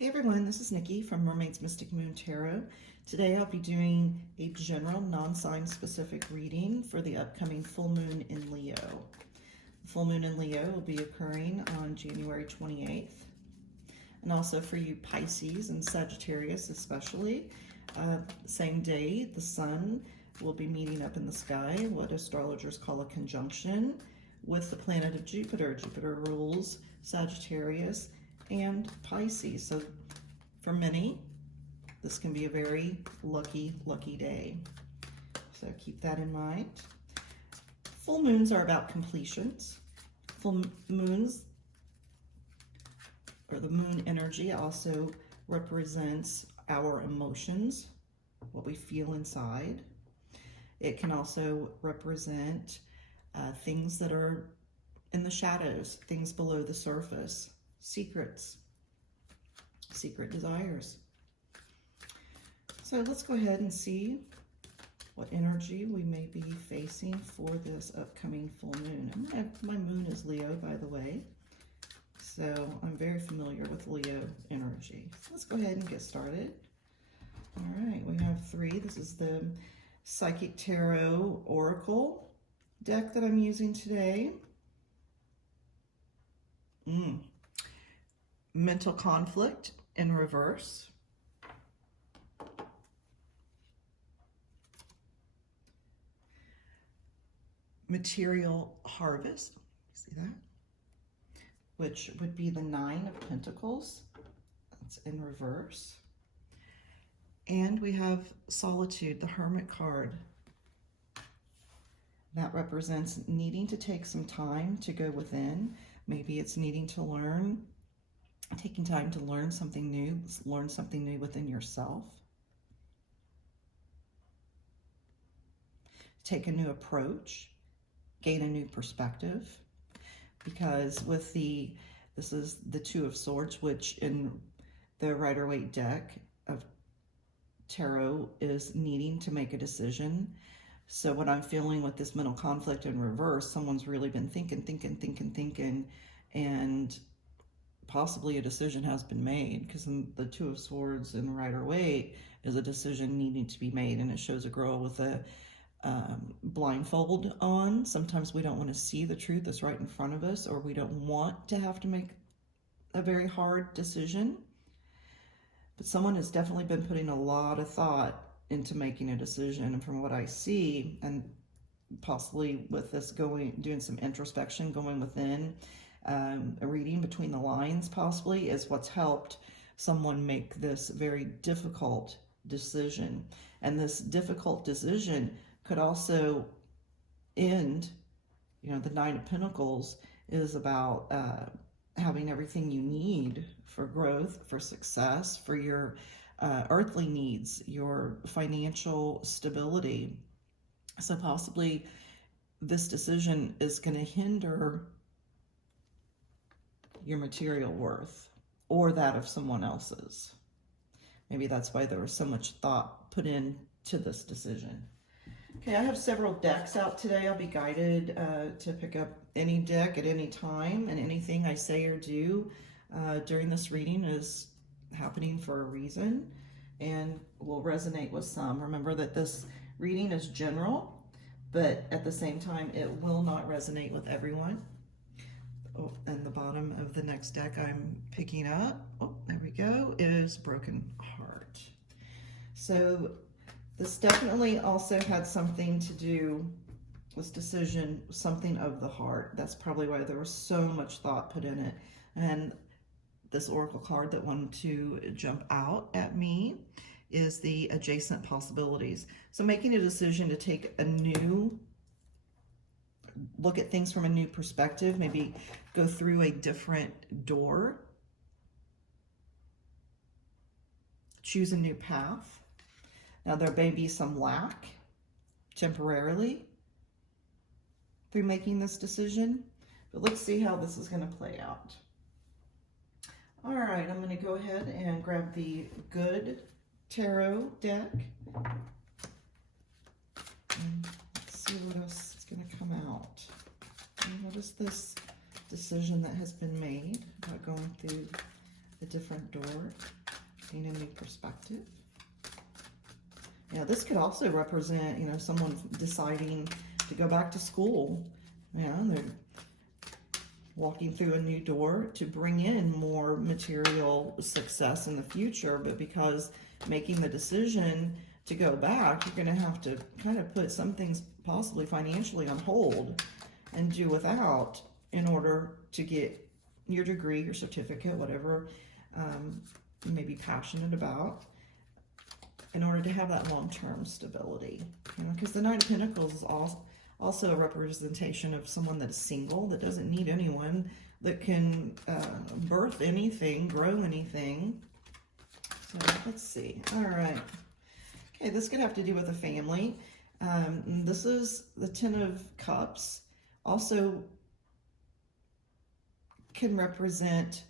Hey everyone, this is Nikki from Mermaidsmysticmoon Tarot. Today I'll be doing a general non-sign specific reading for the upcoming full moon in Leo. The full moon in Leo will be occurring on January 28th. And also for you Pisces and Sagittarius especially, same day the sun will be meeting up in the sky, what astrologers call a conjunction, with the planet of Jupiter. Jupiter rules Sagittarius and Pisces. So for many, this can be a very lucky day. So keep that in mind. Full moons are about completions. Full moons, or the moon energy, also represents our emotions, what we feel inside. It can also represent things that are in the shadows, things below the surface. Secrets, secret desires. So let's go ahead and see what energy we may be facing for this upcoming full moon. My moon is Leo, by the way, so I'm very familiar with Leo energy. So let's go ahead and get started. All right, we have three. This is the Psychic Tarot Oracle deck that I'm using today. Mental conflict in reverse. Material harvest. See that? Which would be the Nine of Pentacles. That's in reverse. And we have solitude, the Hermit card. That represents needing to take some time to go within. Maybe it's needing to learn, taking time to learn something new within yourself. Take a new approach, gain a new perspective, because with this is the Two of Swords, which in the Rider-Waite deck of tarot is needing to make a decision. So what I'm feeling with this mental conflict in reverse, someone's really been thinking, and possibly a decision has been made, because the Two of Swords in Rider-Waite is a decision needing to be made, and it shows a girl with a blindfold on. Sometimes we don't want to see the truth that's right in front of us, or we don't want to have to make a very hard decision. But someone has definitely been putting a lot of thought into making a decision, and from what I see, and possibly with this doing some introspection, going within, a reading between the lines possibly is what's helped someone make this very difficult decision. And this difficult decision could also end, the Nine of Pentacles is about having everything you need for growth, for success, for your earthly needs, your financial stability. So possibly this decision is going to hinder your material worth or that of someone else's. Maybe that's why there was so much thought put into this decision. Okay, I have several decks out today. I'll be guided to pick up any deck at any time, and anything I say or do during this reading is happening for a reason and will resonate with some. Remember that this reading is general, but at the same time, it will not resonate with everyone. Oh, and the bottom of the next deck I'm picking up, oh, there we go, is Broken Heart. So this definitely also had something to do, this decision, something of the heart. That's probably why there was so much thought put in it. And this oracle card that wanted to jump out at me is the adjacent possibilities. So making a decision to take a new look at things from a new perspective, maybe go through a different door, choose a new path. Now there may be some lack temporarily through making this decision, but let's see how this is going to play out. All right, I'm going to go ahead and grab the Good Tarot deck. And let's see what else is going to come out. And what is this decision that has been made about going through a different door, gain a new perspective. Yeah, this could also represent, you know, someone deciding to go back to school. You know, they're walking through a new door to bring in more material success in the future, but because making the decision to go back, you're going to have to kind of put some things possibly financially on hold and do without in order to get your degree, your certificate, whatever you may be passionate about, in order to have that long-term stability. You know, because the Nine of Pentacles is also a representation of someone that's single, that doesn't need anyone, that can birth anything, grow anything. So let's see. All right. Okay, this could have to do with a family. This is the Ten of Cups. Also can represent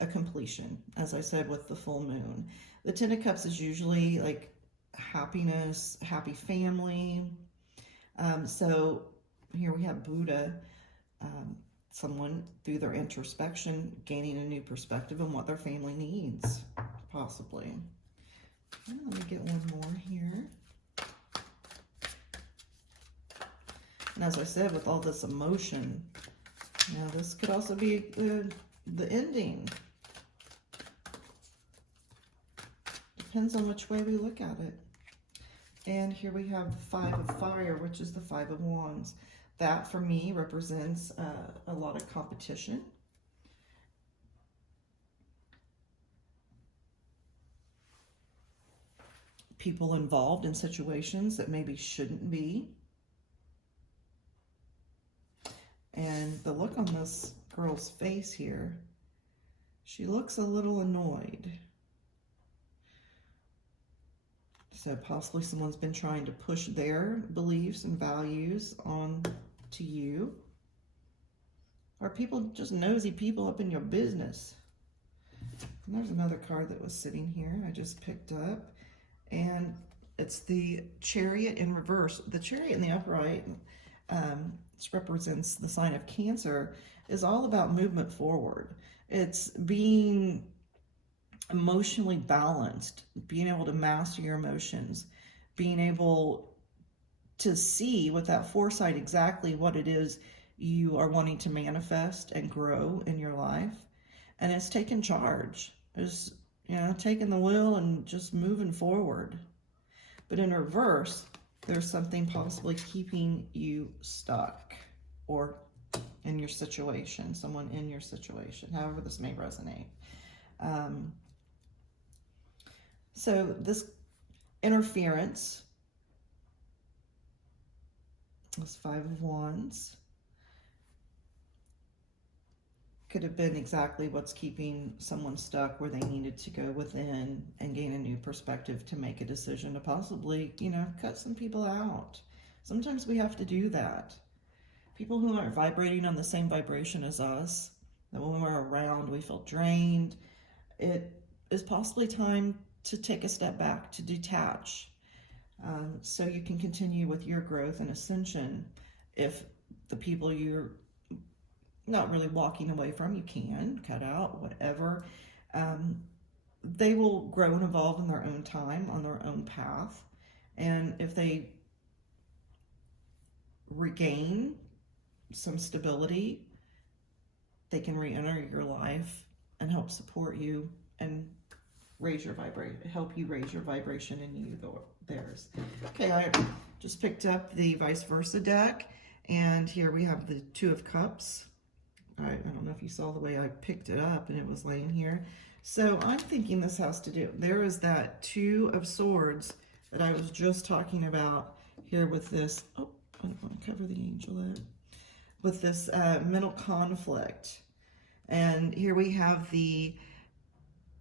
a completion, as I said, with the full moon. The Ten of Cups is usually like happiness, happy family. So here we have Buddha, someone through their introspection gaining a new perspective on what their family needs, possibly. Okay, let me get one more here. And as I said, with all this emotion, now this could also be the ending. Depends on which way we look at it. And here we have the Five of Fire, which is the Five of Wands. That, for me, represents a lot of competition. People involved in situations that maybe shouldn't be. And the look on this girl's face here, she looks a little annoyed. So possibly someone's been trying to push their beliefs and values on to you. Or people, just nosy people up in your business. And there's another card that was sitting here I just picked up. And it's the Chariot in reverse. The Chariot in the upright, this represents the sign of Cancer, is all about movement forward. It's being emotionally balanced, being able to master your emotions, being able to see with that foresight exactly what it is you are wanting to manifest and grow in your life. And it's taking charge. It's, you know, taking the wheel and just moving forward. But in reverse, there's something possibly keeping you stuck, or in your situation, someone in your situation, however this may resonate. So this interference, this Five of Wands, could have been exactly what's keeping someone stuck, where they needed to go within and gain a new perspective to make a decision to possibly, you know, cut some people out. Sometimes we have to do that. People who aren't vibrating on the same vibration as us, that when we're around, we feel drained. It is possibly time to take a step back, to detach, so you can continue with your growth and ascension. If the people you're not really walking away from, you can cut out, whatever. They will grow and evolve in their own time, on their own path. And if they regain some stability, they can re-enter your life and help support you and raise your vibration, help you raise your vibration and you theirs. Okay, I just picked up the vice versa deck, and here we have the Two of Cups. I don't know if you saw the way I picked it up, and it was laying here. So I'm thinking this has to do, there is that Two of Swords that I was just talking about here with this, oh, I don't want to cover the angel there, with this mental conflict. And here we have the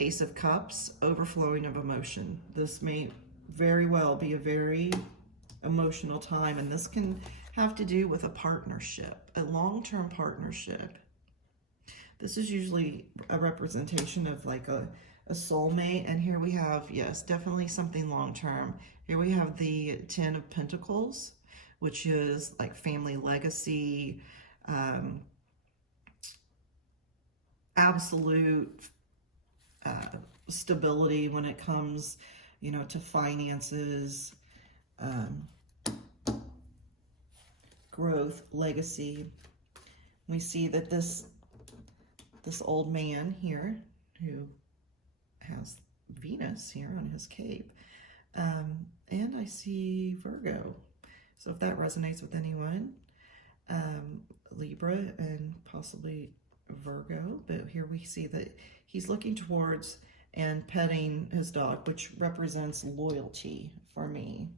Ace of Cups, overflowing of emotion. This may very well be a very emotional time, and this can have to do with a partnership, a long-term partnership. This is usually a representation of like a soulmate, and here we have, yes, definitely something long-term. Here we have the Ten of Pentacles, which is like family legacy, absolute stability when it comes, you know, to finances, growth, legacy. We see that this old man here, who has Venus here on his cape, and I see Virgo. So if that resonates with anyone, Libra and possibly Virgo, but here we see that he's looking towards and petting his dog, which represents loyalty for me.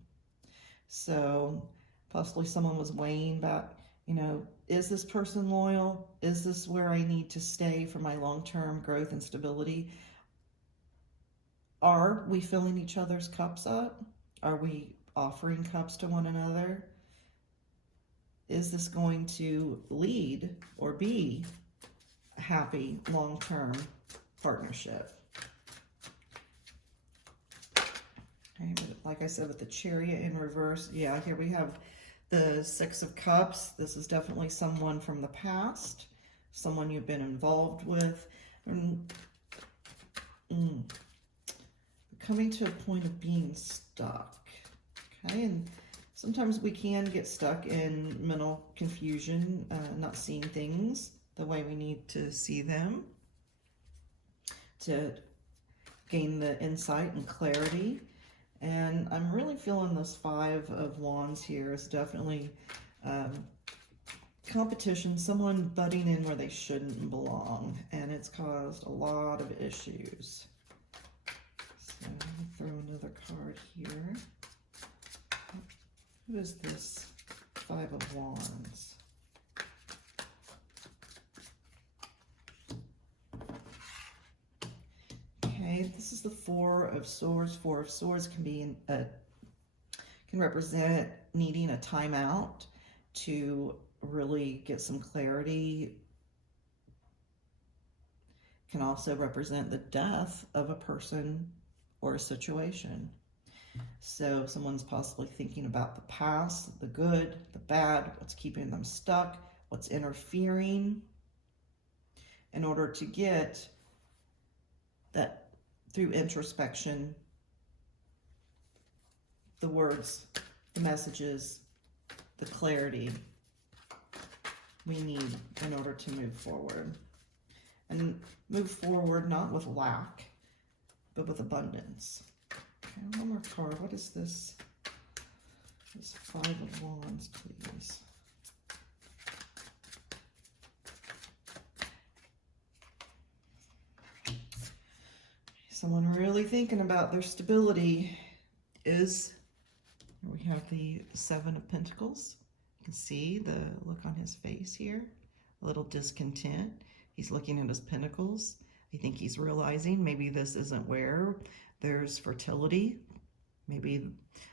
So possibly someone was weighing back, you know, is this person loyal? Is this where I need to stay for my long-term growth and stability? Are we filling each other's cups up? Are we offering cups to one another? Is this going to lead or be a happy long-term partnership? Okay, but like I said, with the Chariot in reverse, yeah, here we have the Six of Cups. This is definitely someone from the past, someone you've been involved with, and coming to a point of being stuck. Okay, and sometimes we can get stuck in mental confusion, not seeing things the way we need to see them to gain the insight and clarity. And I'm really feeling this Five of Wands here is definitely competition, someone butting in where they shouldn't belong, and it's caused a lot of issues. So I'll throw another card here. Who is this Five of Wands? Okay, this is the Four of Swords. Four of Swords can be can represent needing a timeout to really get some clarity. Can also represent the death of a person or a situation. So someone's possibly thinking about the past, the good, the bad, what's keeping them stuck, what's interfering, in order to get that through introspection, the words, the messages, the clarity we need in order to move forward. And move forward not with lack, but with abundance. Okay, one more card. What is this? This Five of Wands, please. Someone really thinking about their stability is, we have the Seven of Pentacles. You can see the look on his face here, a little discontent. He's looking at his pentacles. I think he's realizing maybe this isn't where there's fertility. Maybe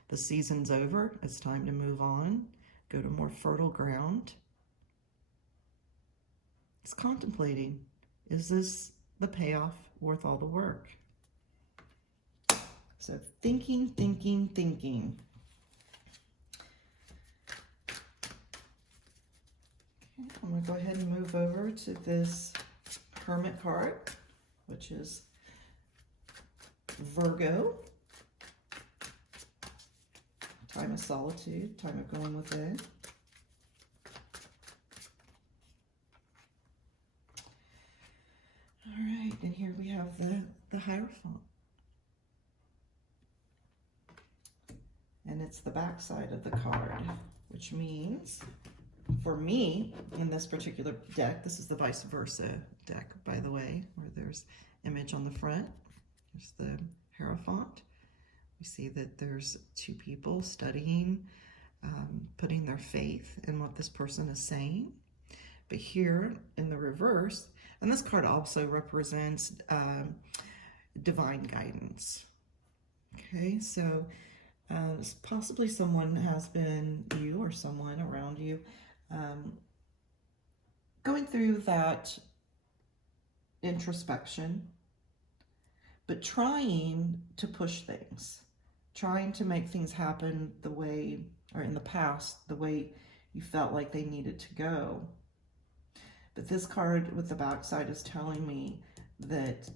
the season's over. It's time to move on, go to more fertile ground. He's contemplating, is this the payoff worth all the work? So thinking, thinking, thinking. Okay, I'm going to go ahead and move over to this Hermit card, which is Virgo. Time of solitude, time of going within. All right, and here we have the Hierophant. And it's the back side of the card, which means, for me, in this particular deck, this is the vice versa deck, by the way, where there's image on the front. There's the Hierophant. We see that there's two people studying, putting their faith in what this person is saying. But here in the reverse, and this card also represents divine guidance. Okay, so possibly someone has been, you or someone around you, going through that introspection, but trying to push things, trying to make things happen the way, or in the past, the way you felt like they needed to go. But this card with the backside is telling me that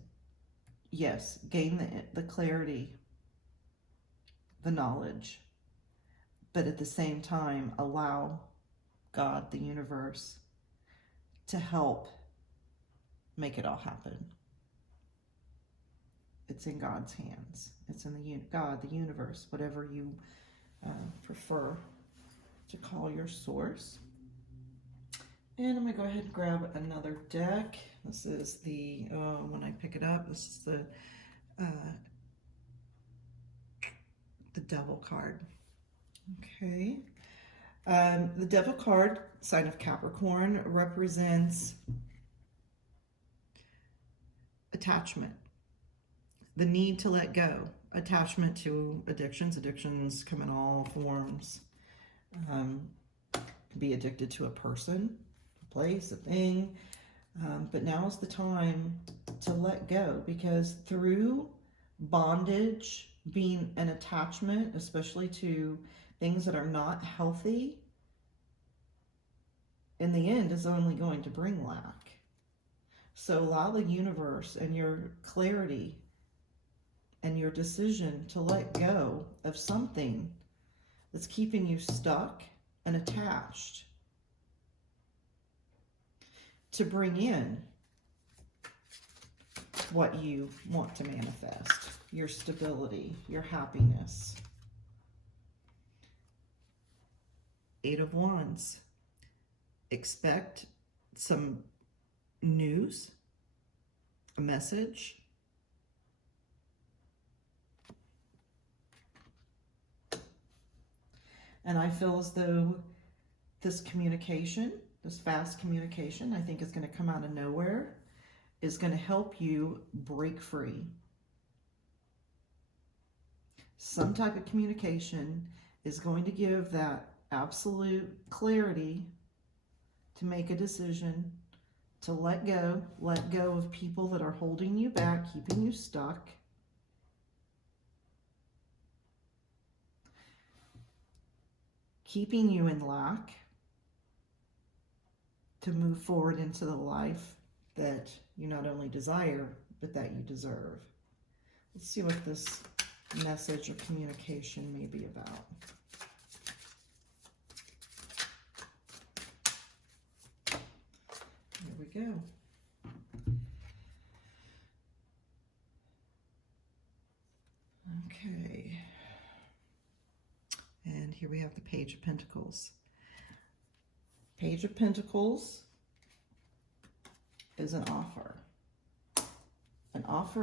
yes, gain the clarity, the knowledge, but at the same time, allow God, the universe, to help make it all happen. It's in God's hands. It's in God, the universe, whatever you prefer to call your source. And I'm going to go ahead and grab another deck. This is the, when I pick it up, this is the Devil card. Okay. The Devil card, sign of Capricorn, represents attachment, the need to let go, attachment to addictions. Addictions come in all forms. Can be addicted to a person, a place, a thing. But now is the time to let go, because through bondage, being an attachment, especially to things that are not healthy, in the end is only going to bring lack. So allow the universe and your clarity and your decision to let go of something that's keeping you stuck and attached, to bring in what you want to manifest, your stability, your happiness. 8 of Wands. Expect some news, a message. And I feel as though this communication, this fast communication, I think is going to come out of nowhere, is going to help you break free. Some type of communication is going to give that absolute clarity to make a decision, to let go of people that are holding you back, keeping you stuck. Keeping you in lack, to move forward into the life that you not only desire, but that you deserve. Let's see what this message of communication may be about. Here we go. Okay. And here we have the Page of Pentacles. Page of Pentacles is an offer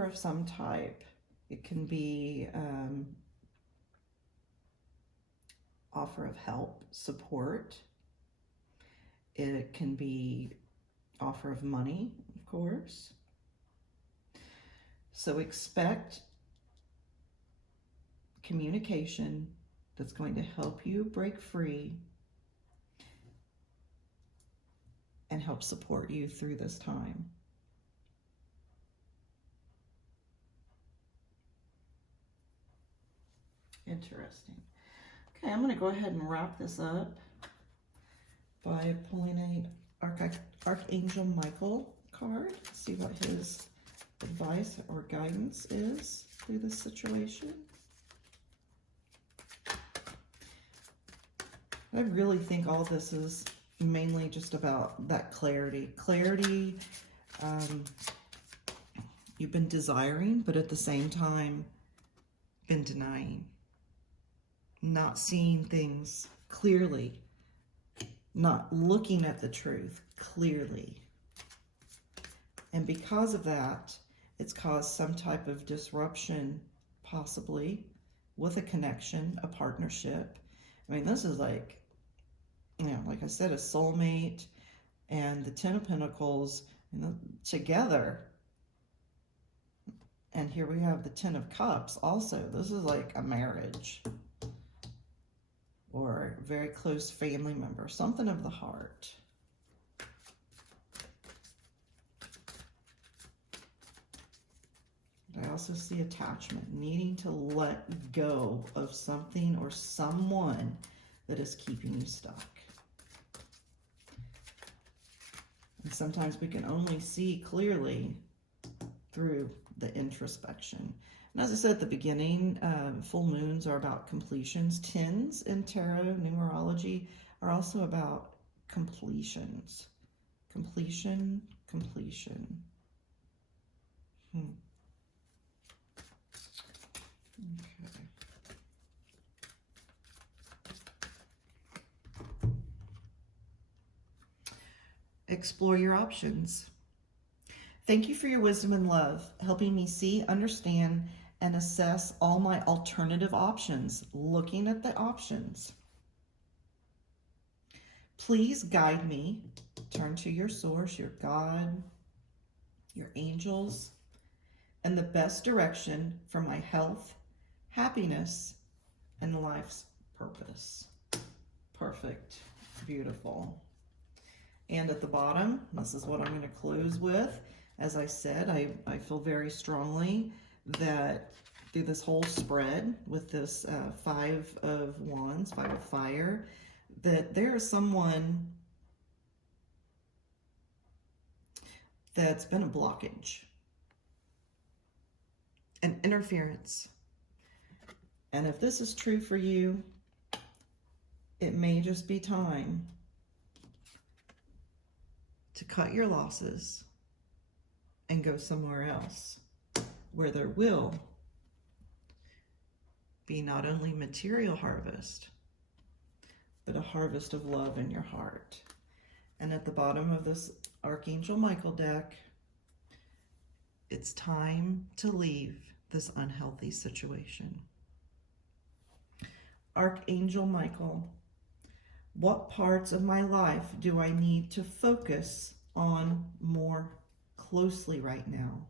of some type. It can be offer of help, support. It can be offer of money, of course. So expect communication that's going to help you break free and help support you through this time. Interesting. Okay, I'm going to go ahead and wrap this up by pulling a Archangel Michael card. See what his advice or guidance is through this situation. I really think all this is mainly just about that clarity. Clarity you've been desiring, but at the same time been denying. Not seeing things clearly. Not looking at the truth clearly. And because of that, it's caused some type of disruption, possibly, with a connection, a partnership. I mean, this is like, you know, like I said, a soulmate and the Ten of Pentacles, you know, together. And here we have the Ten of Cups also. This is like a marriage or a very close family member, something of the heart. I also see attachment, needing to let go of something or someone that is keeping you stuck. And sometimes we can only see clearly through the introspection. And as I said at the beginning, full moons are about completions. 10s in tarot numerology are also about completions. Completion. Okay. Explore your options. Thank you for your wisdom and love, helping me see, understand, and assess all my alternative options, looking at the options. Please guide me. Turn to your source, your God, your angels, and the best direction for my health, happiness, and life's purpose. Perfect. Beautiful. And at the bottom, this is what I'm going to close with. As I said, I feel very strongly that through this whole spread with this 5 of Wands, 5 of Fire, that there is someone that's been a blockage, an interference. And if this is true for you, it may just be time to cut your losses and go somewhere else where there will be not only material harvest, but a harvest of love in your heart. And at the bottom of this Archangel Michael deck, it's time to leave this unhealthy situation. Archangel Michael, what parts of my life do I need to focus on more closely right now?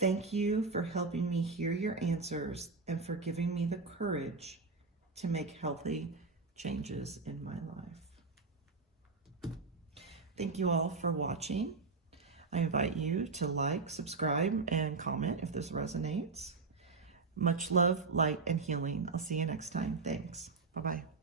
Thank you for helping me hear your answers and for giving me the courage to make healthy changes in my life. Thank you all for watching. I invite you to like, subscribe, and comment if this resonates. Much love, light, and healing. I'll see you next time. Thanks. Bye-bye.